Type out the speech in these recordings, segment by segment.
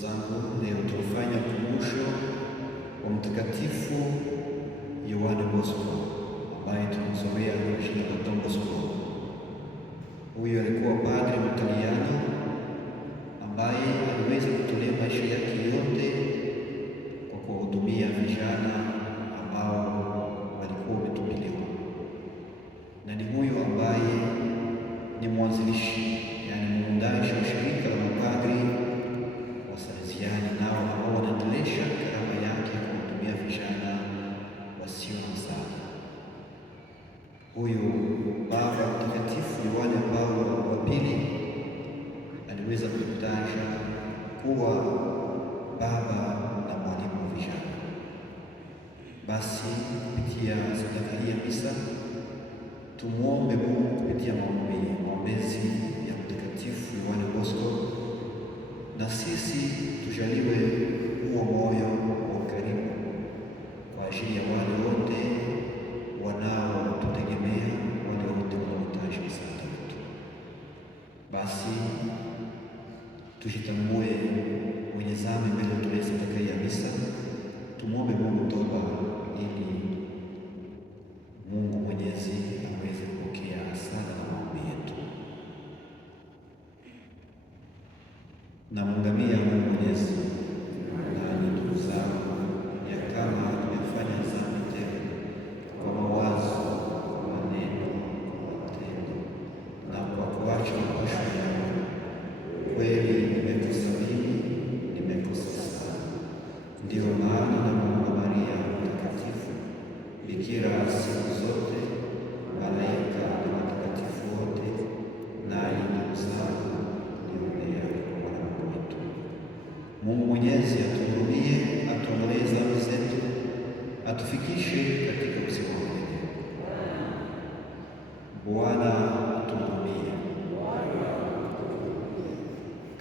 zangu, leo tulifanya ukumbusho wa Mtakatifu Yohane Bosco ambaye tunamsomea kwa jina la Don Bosco. Huyu alikuwa padre Mtaliano ambaye aliweza kutolea maisha yake yote kwa kuwahudumia vijana ambao walikuwa wametupiliwa, na ni huyu ambaye ni mwanzilishi, yani muundaji wa shirika la mapadri wa Salesiani, nao ambao wanaendelesha karama yake ya kuhudumia vijana wasio na msaada. Huyu Baba Mtakatifu Yohane Paulo wa Pili aliweza kumtaja kuwa baba na mwalimu wa vijana. Basi kupitia sadaka hii ya misa tumuombe Mungu kupitia maombezi ya Mtakatifu Yohane Bosco, na sisi tujaliwe huo moyo wa ukarimu kwa ajili ya wale wote wanaotutegemea, wale wote wanaohitaji msaada wetu. Basi tujitambue wenye dhambi mbele ya kutolea sadaka ya misa, tumuombe Mungu toba ili Mungu Mwenyezi aweze kupokea sala na maombi yetu. Namuungamia Mungu Mwenyezi nanyi ndugu zangu, ya kama tumefanya dhambi tena kwa mawazo, kwa maneno, kwa matendo na kwa kuacha mapasho yangu. Kweli nimekosa mimi, nimekosa sana. Ndiyo maana namuomba Maria Mtakatifu, Bikira siku zote, malaika na watakatifu wote, nanyi ndugu zangu, niombea kwa Bwana wetu. Mungu Mwenyezi atuhurumie, atuondolee dhambi zetu, atufikishe katika uzima wa milele. Bwana atuhurumie.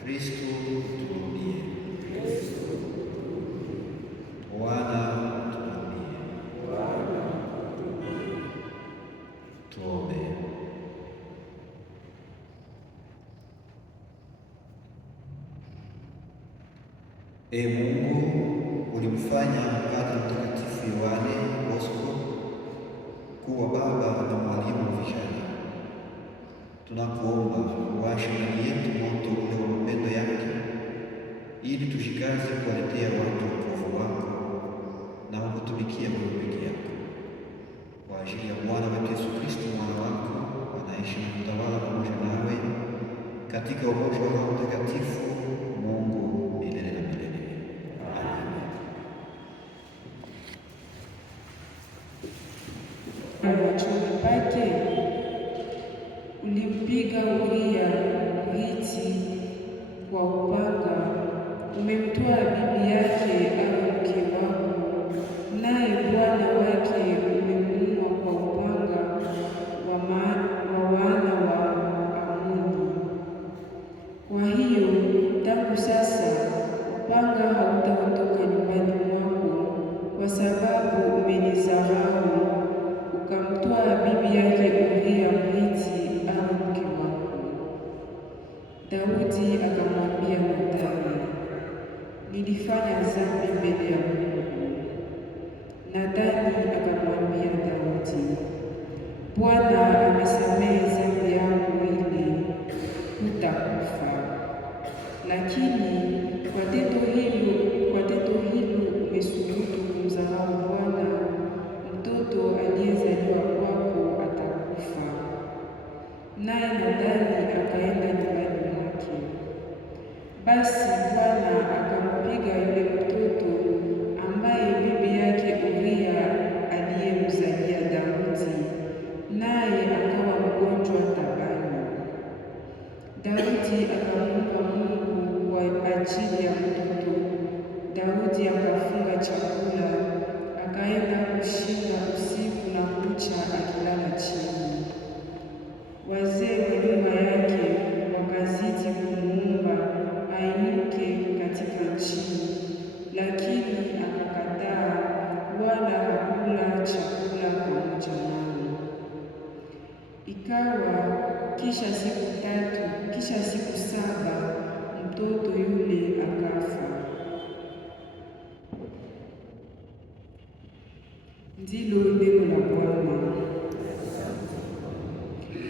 Kristo atuhurumie. Bwana atuhurumie. Tuombe. Ee Mungu, ulimfanya Padre Mtakatifu Yohane Bosco kuwa baba na mwalimu wa vijana. Tunakuomba uwashe ndani yetu moto ule wa mapendo yake, ili tushikaze kuwaletea watu wokovu wako na wakutumikia wewe peke yako. Kwa ajili ya Bwana wetu Yesu Kristo, mwana wako, anaishi na kutawala pamoja nawe katika umoja wa Roho Mtakatifu, Mungu milele na milele. Amen. Machoni pake ulimpiga Uria Mhiti kwa upanga, umemtoa bibi yake awe mke wako, naye bwana wake umemuua kwa upanga wa wana wa Amoni. Kwa hiyo tangu sasa upanga hautaondoka nyumbani mwako, kwa sababu umenidharau, ukamtoa bibi yake Uria Mhiti awe mke wako. Daudi akamwambia Nathani, nilifanya dhambi mbele ya Mungu. Nathani akamwambia Daudi, Bwana amesamehe dhambi yangu ile, hutakufa. Lakini kwa tendo hilo umesubutu kumdharau Bwana, mtoto aliyezaliwa kwako atakufa. Naye Nathani akaenda nyumbani mwake. Basi Bwana akampiga yule mtoto ambaye bibi yake Uria aliyemzalia Daudi, naye akawa mgonjwa tabani. Daudi akamwomba Mungu kwa ajili ya mtoto. Daudi akafunga chakula, akaenda kushinda usiku na kucha akilala chini. Wazee wa nyumba yake wakazidi kumuomba ainuke katika nchi, lakini akakataa, wala hakula chakula pamoja nao. Ikawa kisha siku 7 mtoto yule akafa. Ndilo neno la Bwana.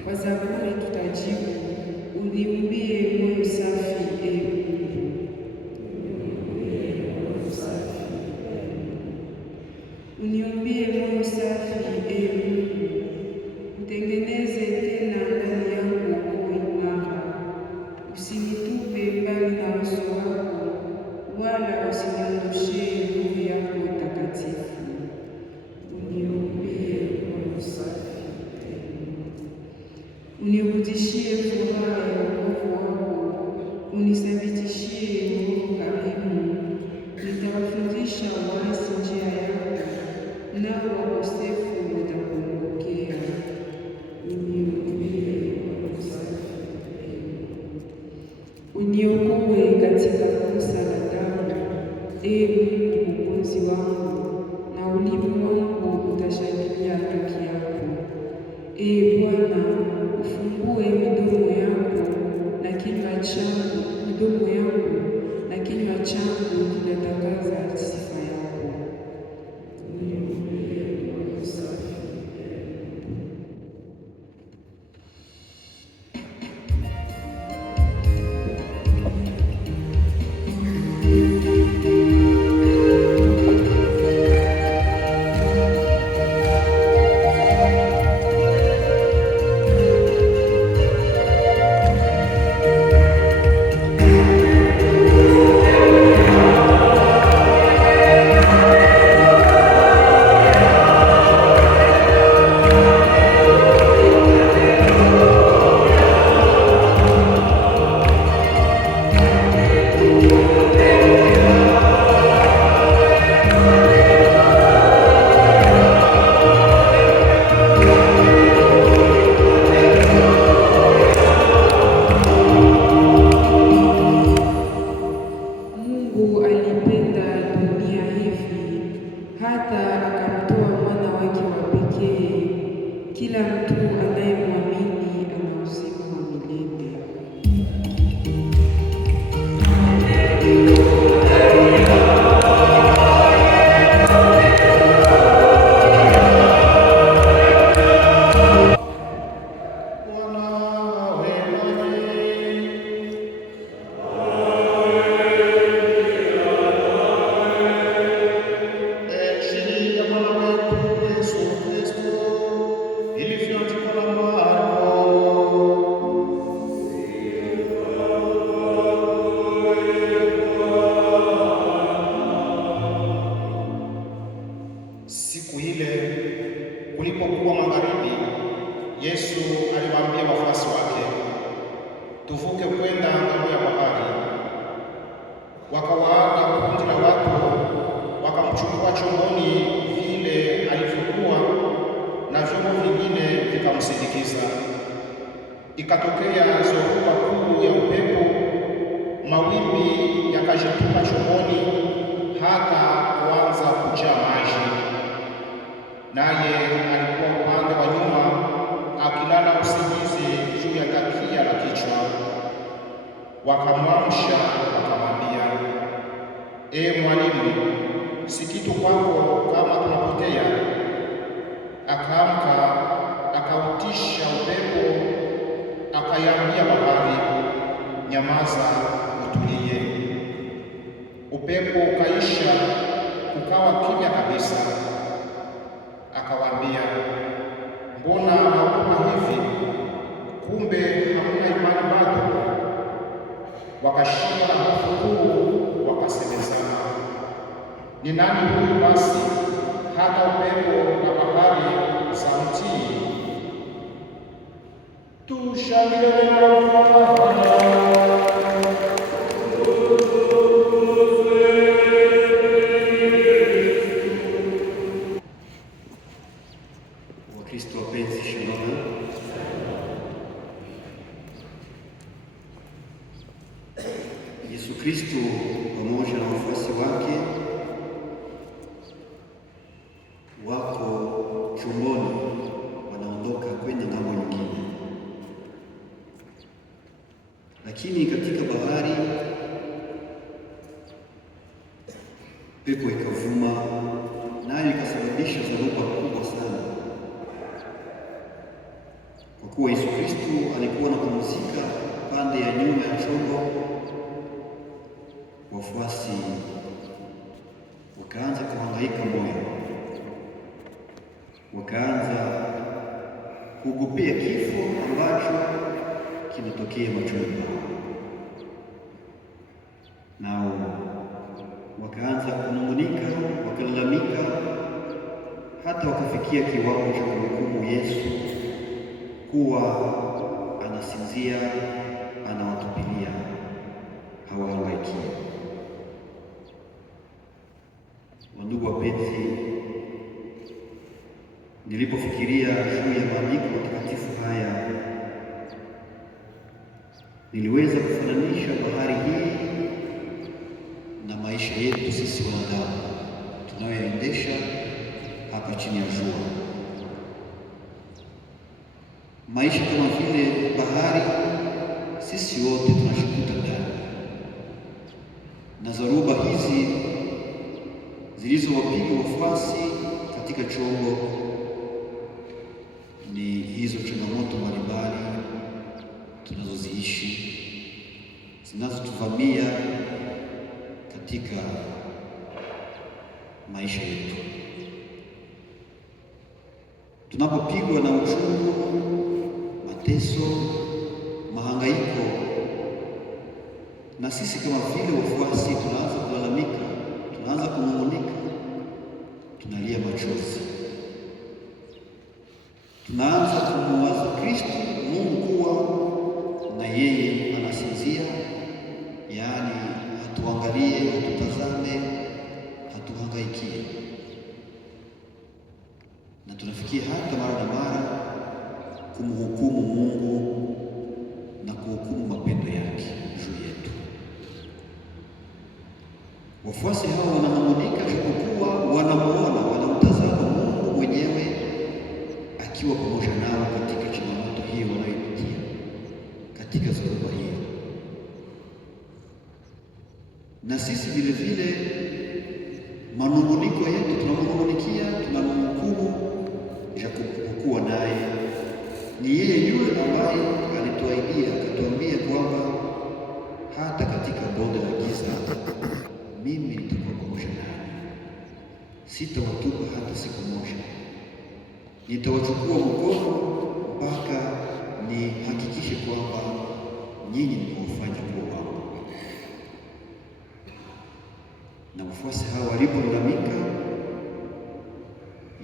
Kwa Zaburi tutajibu, uniumbie moyo safi, e Mungu. Uniumbie moyo safi, e Mungu. Utengeneze tena ndani yangu roho imara. Usinitupe mbali na uso wako, wala usiniondoshee nuru yako takatifu. Uniumbie moyo safi, e Mungu. Unirudishie furaha ya wokovu wako, unisabitishie roho karimu. Nitawafundisha waasi njia yako, nao wakosefu watakuongokea. Uniumbie moyo safi, e Mungu. Uniokoe katika kosa la damu, e Mungu Mwokozi wangu, na ulimi wangu utashangilia haki yako. E Bwana, ufungue midomo yangu na kinywa changu kinatangaza sifa yako. Uniumbie moyo safi, e Mungu. Hata akamtoa mwana wake wa pekee, kila mtu anayemwamini ana uzima wa milele. Siku ile kulipokuwa magharibi, Yesu aliwaambia wafuasi wake, tuvuke kwenda ng'ambo ya bahari. Wakawaaga kundi la watu, wakamchukua chomboni vile alivyokuwa, na vyombo vingine vikamsindikiza. Ikatokea zoruba kuu ya upepo, mawimbi yakajitupa chomboni hata kuanza kujaa maji. Naye alikuwa upande wa nyuma akilala usingizi juu ya takia la kichwa. Wakamwamsha wakamwambia, Ee Mwalimu, si kitu kwako kama tunapotea? Akaamka, akautisha upepo, akaiambia bahari, nyamaza, utulie. Upepo ukaisha, kukawa kimya kabisa. Akawaambia, mbona mnaogopa hivi? Kumbe hamna imani bado? Wakashikwa na hofu kuu, wakasemezana, ni nani huyu basi hata upepo na bahari zamtii? Tushangilie neno la Bwana. Wakristo wapenzi, shalom. Yesu Kristo pamoja na wafuasi wake wako chomboni, wanaondoka kwenye ng'ambo nyingine, lakini katika bahari pepo ikavuma nayo ikasababisha dhoruba kubwa sana, kwa kuwa Yesu Kristo alikuwa anapumzika pande ya nyuma ya chombo. Wafuasi wakaanza kuhangaika moyo, wakaanza kuogopea kifo ambacho kinatokea machoni pao, nao wakaanza kunung'unika, wakalalamika, hata wakafikia kiwango cha kumhukumu Yesu kuwa anasinzia, anawatupilia, hawahangaiki. Wandugu wapenzi, nilipofikiria juu ya maandiko matakatifu haya, niliweza kufananisha bahari hii na maisha yetu sisi wanadamu tunayoendesha hapa chini ya jua. Maisha kama vile bahari, sisi wote tunashukuta ndani, na dharuba hizi zilizowapiga wafuasi katika chombo ni hizo changamoto mbalimbali tunazoziishi, zinazotuvamia katika maisha yetu. Tunapopigwa na uchungu, mateso, mahangaiko, na sisi kama vile wafuasi tunaanza kulalamika, tunaanza kunung'unika, tunalia machozi, tunaanza kumwaza Kristo Mungu kuwa na yeye anasinzia, yaani hatuangalie, hatutazame, hatuhangaikie, na tunafikia hata mara na mara kumhukumu Mungu na kuhukumu mapendo yake juu yetu. Wafuasi hao wananung'unika japokuwa wanamuona, wanamtazama Mungu mwenyewe akiwa pamoja nao katika changamoto hiyo wanayopitia, katika dhoruba hiyo. Na sisi vile vile manung'uniko yetu tunamnung'unikia, tunamhukumu japokuwa naye ni yeye yule ambaye alituahidia, akatuambia kwamba hata katika bonde la giza mimi nitakuwa pamoja nanyi, sitawatupa hata siku moja, nitawachukua mkono mpaka nihakikishe kwamba nyinyi nimewafanya kuwa wangu. Na wafuasi hao walipolalamika,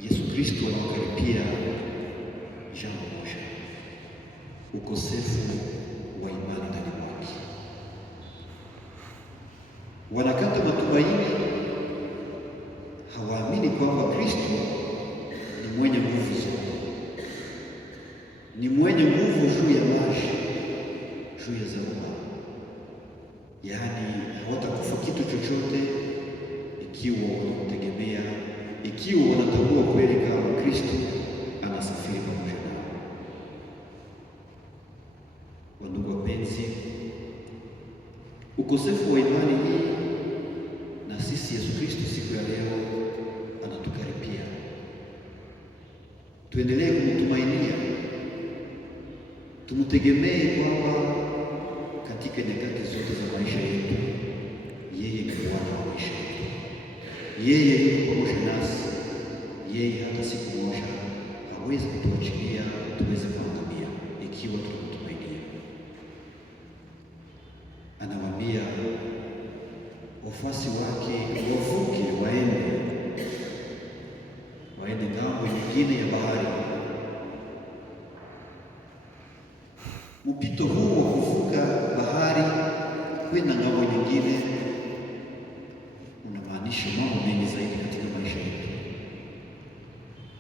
Yesu Kristo anawakaripia jambo moja: ukosefu wa imani ndani mwake. Wanakata matumaini, hawaamini kwamba Kristo ni mwenye nguvu zote, ni mwenye nguvu juu ya maji, juu ya dhoruba. Yaani hawatakufa kitu chochote ikiwa wanamtegemea, ikiwa wanatambua kweli kama Kristo anasafiri pamoja nao. Wandugu wapenzi, ukosefu wa imani hii na sisi, Yesu Kristo siku ya leo anatukaripia. Tuendelee kumtumainia, tumtegemee kwamba katika nyakati zote za maisha yetu yeye ni Bwana wa maisha yetu, yeye yuko pamoja nasi, yeye hata siku moja hawezi kutuachilia tuweze kuangamia ikiwa tutamtumainia. Anawaambia wafuasi wake wavuke, waende ng'ambo nyingine ya bahari. Mpito huu wa kuvuka bahari kwenda ng'ambo nyingine unamaanisha mambo mengi zaidi katika maisha yetu,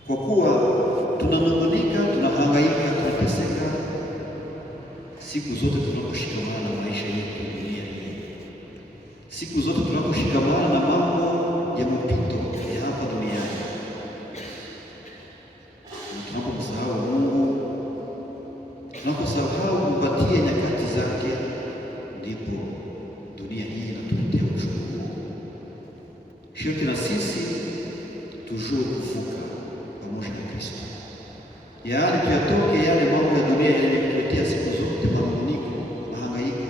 kwa kuwa tunanung'unika, tunahangaika, tunateseka siku zote tunaposhikamana na maisha yetu dunia hii, siku zote tunaposhikamana na mambo ya mpito ya hapa duniani, na tunapomsahau Mungu, tunaposahau kupatia nyakati zake, ndipo dunia hii inatuletea uchungu. Sharti na sisi tujue kuvuka pamoja na Kristo, yaani tuyatoke yale mambo ya dunia yenye kutuletea siku zote manunguniko, mahangaiko,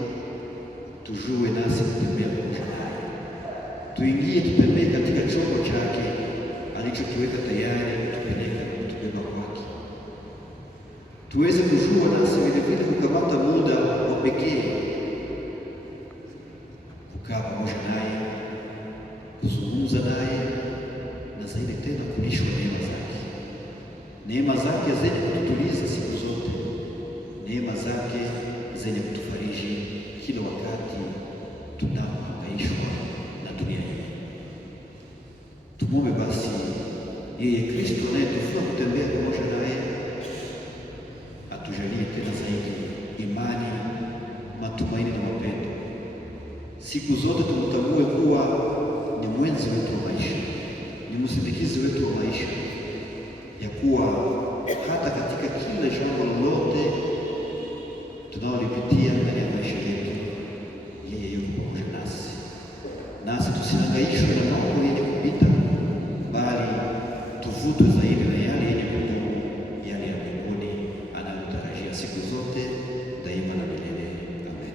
tujue nasi kutembea pamoja naye, tuingie tutembee katika chombo chake alichokiweka tayari kutubeba kwake, tuweze kujua nasi vilevile kukamata muda wa pekee kukaa pamoja naye, kuzungumza naye, na zaidi tena kulishwa neema zake zenye kututuliza siku zote, neema zake zenye kutufariji kila wakati tunapohangaishwa na dunia hii. Tumwombe basi yeye Kristo anayetufaa kutembea pamoja naye atujalie tena zaidi imani, matumaini na mapendo. Siku zote tumtambue kuwa ni mwenzi wetu wa maisha, ni msindikizi wetu wa maisha, ya kuwa hata katika kila jambo lolote tunalolipitia ndani ya maisha yetu, yeye yuko pamoja nasi tusihangaishwe na mambo yenye kupita, bali tuvutwe zaidi na yale yenye kudumu, yale ya mbinguni anayotarajia siku zote daima na milele. Amen.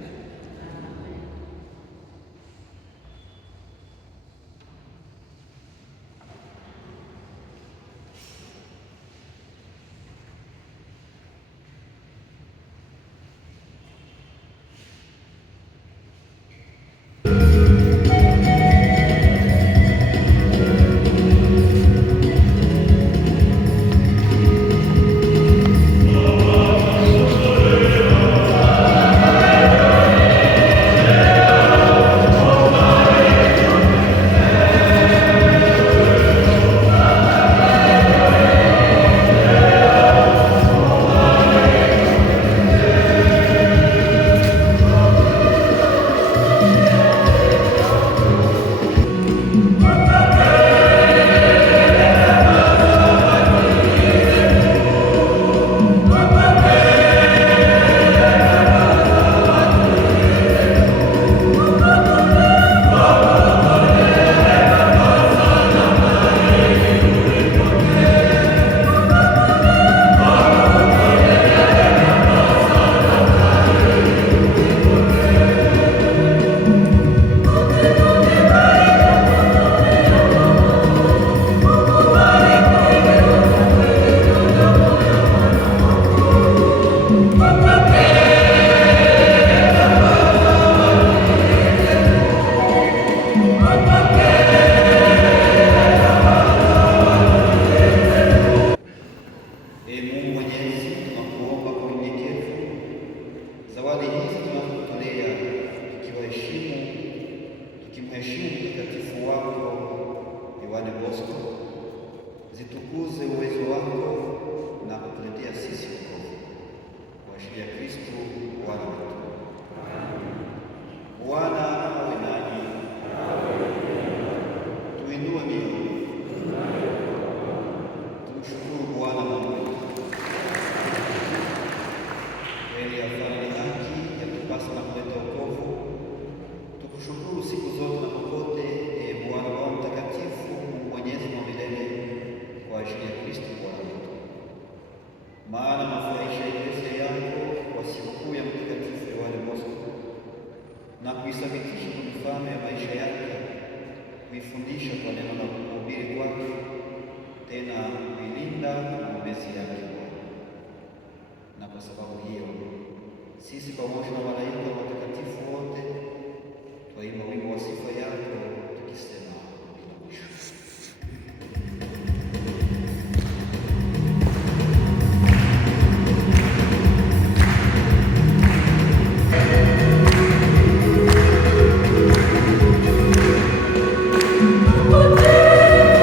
zitukuze uwezo wako na kutuletea sisi wokovu kwa ajili ya Kristo Bwana wetu. Bwana awe nanyi. Tuinue mioyo. Tumshukuru Bwana Mungu wetu. Kweli afanya ni haki, yatupasa na kuleta wokovu. Tukushukuru siku zote na popote, Bwana Baba Mtakatifu, Mungu Mwenyezi wa milele, kwa ajili ya Kristo Bwana wetu. Maana mafurahisha Eklesia yako kwa sikukuu ya Mtakatifu Yohane Bosco na kuithabitisha kwa mifano ya maisha yake, kuifundisha kwa neno na kuhubiri kwake, tena kuilinda kwa maombezi yake Bwana. Na kwa sababu hiyo sisi pamoja na malaika watakatifu wote twaimba wimbo wa sifa yako tukisema bila mwisho. Oh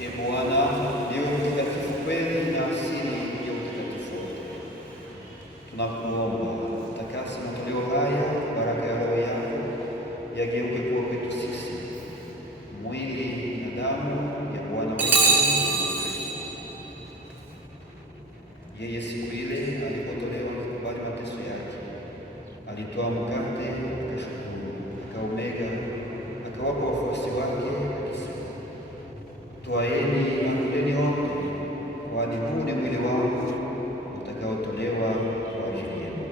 Ee Bwana, ndiwe mtakatifu kweli na asili ya utakatifu wote. Tunakuomba utakase matoleo haya, baraka ya Roho yako yageuke kuwa kwetu sisi mwili na damu ya Bwana wetu. Yeye siku ile alipotolewa kukubali mateso yake, alitoa mkate, akashukuru, akaumega, akawapa wafuasi wake akisema, twaeni na kuleni wote, kwani huu ni mwili wangu utakaotolewa kwa ajili yenu.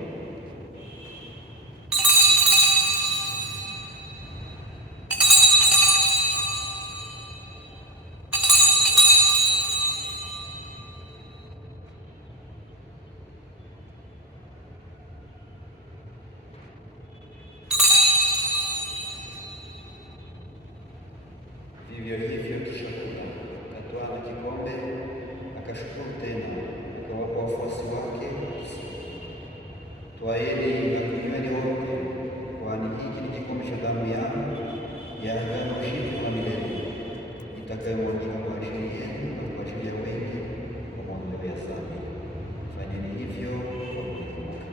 Vivyo hivyo kisha kula, akatwaa na kikombe, akashukuru tena, akawapa wafuasi wake akisema, twaeni na kunyweni wote, kwani hiki ni kikombe cha damu yangu ya agano jipya la milele, itakayomwagika kwa ajili yenu na kwa ajili ya wengi kwa maondoleo ya dhambi. Fanyeni hivyo kwa kunikumbuka.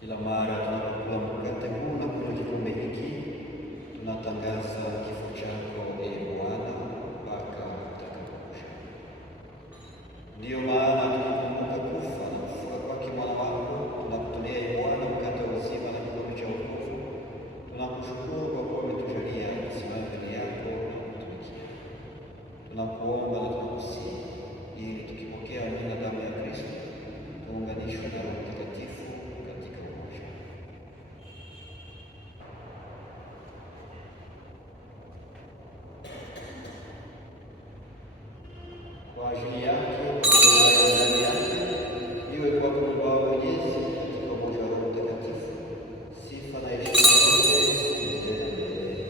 Kila mara tunapokula mkate huu na kunywa kikombe hiki, tunatangaza kifo chako, Ee Bwana, mpaka utakapokuja. Ndiyo maana tukikumbuka kufa na kufufuka kwake mwana wako, tunakutolea Ee Bwana mkate wa uzima na kikombe cha wokovu. Tunakushukuru kwa kuwa umetujalia kusimama mbele yako na kutumikia. Tunakuomba na tunakusihi, ili tukipokea mwili na damu ya Kristo tuunganishwe na Roho Mtakatifu katika umoja. Kwa ajili yake ndani yake iwe kwako Baba Mwenyezi, katika umoja wa Roho Mtakatifu, sifa na heshima zote milele na milele.